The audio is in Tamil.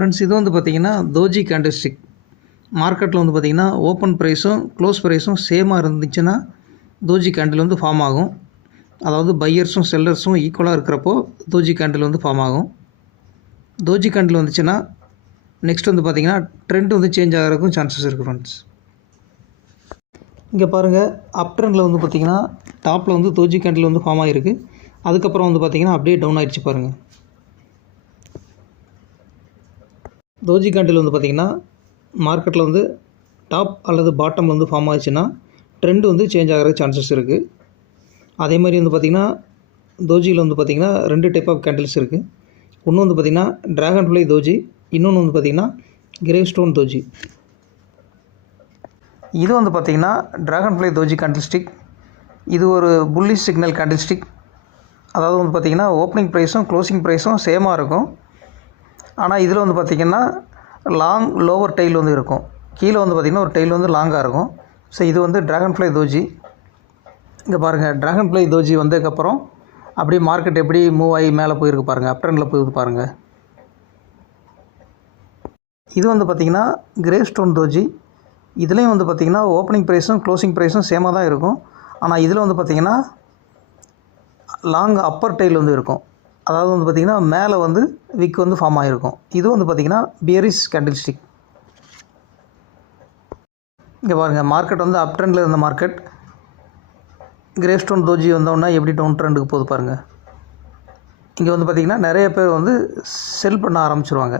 ஃப்ரெண்ட்ஸ், இது வந்து பார்த்திங்கன்னா தோஜி கேண்டில்ஸ்டிக். மார்க்கெட்டில் வந்து பார்த்திங்கன்னா ஓப்பன் ப்ரைஸும் க்ளோஸ் ப்ரைஸும் சேமாக இருந்துச்சுன்னா தோஜி கேண்டில் வந்து ஃபார்ம் ஆகும். அதாவது பையர்ஸும் செல்லர்ஸும் ஈக்குவலாக இருக்கிறப்போ தோஜி கேண்டில் வந்து ஃபார்ம் ஆகும். தோஜி கேண்டில் வந்துச்சுன்னா நெக்ஸ்ட் வந்து பார்த்திங்கன்னா ட்ரெண்ட் வந்து சேஞ்ச் ஆகிறதுக்கும் சான்சஸ் இருக்குது ஃப்ரெண்ட்ஸ். இங்கே பாருங்கள், அப் ட்ரெண்டில் வந்து பார்த்திங்கன்னா டாப்பில் வந்து தோஜி கேண்டில் வந்து ஃபார்ம் ஆகிருக்கு. அதுக்கப்புறம் வந்து பார்த்திங்கன்னா அப்படியே டவுன் ஆகிடுச்சு பாருங்கள். தோஜி கேண்டில் வந்து பார்த்திங்கன்னா மார்க்கெட்டில் வந்து டாப் அல்லது பாட்டம் வந்து ஃபார்ம் ஆகிடுச்சுன்னா ட்ரெண்ட் வந்து சேஞ்ச் ஆகிற சான்சஸ் இருக்குது. அதே மாதிரி வந்து பார்த்திங்கன்னா தோஜியில் வந்து பார்த்திங்கன்னா 2 டைப் ஆஃப் கேண்டில்ஸ் இருக்குது. ஒன்று வந்து பார்த்திங்கன்னா ட்ராகன் ஃப்ளை தோஜி, இன்னொன்று வந்து பார்த்திங்கன்னா கிரே ஸ்டோன் தோஜி. இது வந்து பார்த்திங்கன்னா ட்ராகன் ஃப்ளை தோஜி கேண்டில்ஸ்டிக். இது ஒரு புல்லிஷ் சிக்னல் கேண்டில்ஸ்டிக். அதாவது வந்து பார்த்திங்கன்னா ஓப்பனிங் ப்ரைஸும் க்ளோசிங் ப்ரைஸும் சேமாக இருக்கும். ஆனால் இதில் வந்து பார்த்திங்கன்னா லாங் லோவர் டெயில் வந்து இருக்கும். கீழே வந்து பார்த்திங்கன்னா ஒரு டெயில் வந்து லாங்காக இருக்கும். ஸோ இது வந்து ட்ராகன் ஃப்ளை தோஜி. இங்கே பாருங்கள், ட்ராகன் ஃப்ளை தோஜி வந்ததுக்கப்புறம் அப்படியே மார்க்கெட் எப்படி மூவ் ஆகி மேலே போயிருக்கு பாருங்கள், அப் ட்ரெண்டில் போயிருக்கு பாருங்கள். இது வந்து பார்த்திங்கன்னா கிரே ஸ்டோன் தோஜி. இதுலேயும் வந்து பார்த்திங்கன்னா ஓப்பனிங் ப்ரைஸும் க்ளோசிங் ப்ரைஸும் சேமாக தான் இருக்கும். ஆனால் இதில் வந்து பார்த்திங்கன்னா லாங் அப்பர் டெயில் வந்து இருக்கும். அதாவது வந்து பார்த்திங்கன்னா மேலே வந்து விக் வந்து ஃபார்ம் ஆகிருக்கும். இது வந்து பார்த்திங்கன்னா பியரிஷ் கேண்டில்ஸ்டிக். இங்கே பாருங்கள், மார்க்கெட் வந்து அப் ட்ரெண்டில் இருந்த மார்க்கெட் கிரே ஸ்டோன் தோஜி வந்தோன்னா எப்படி டவுன் ட்ரெண்டுக்கு போகுது பாருங்கள். இங்கே வந்து பார்த்திங்கன்னா நிறைய பேர் வந்து செல் பண்ண ஆரம்பிச்சிருவாங்க.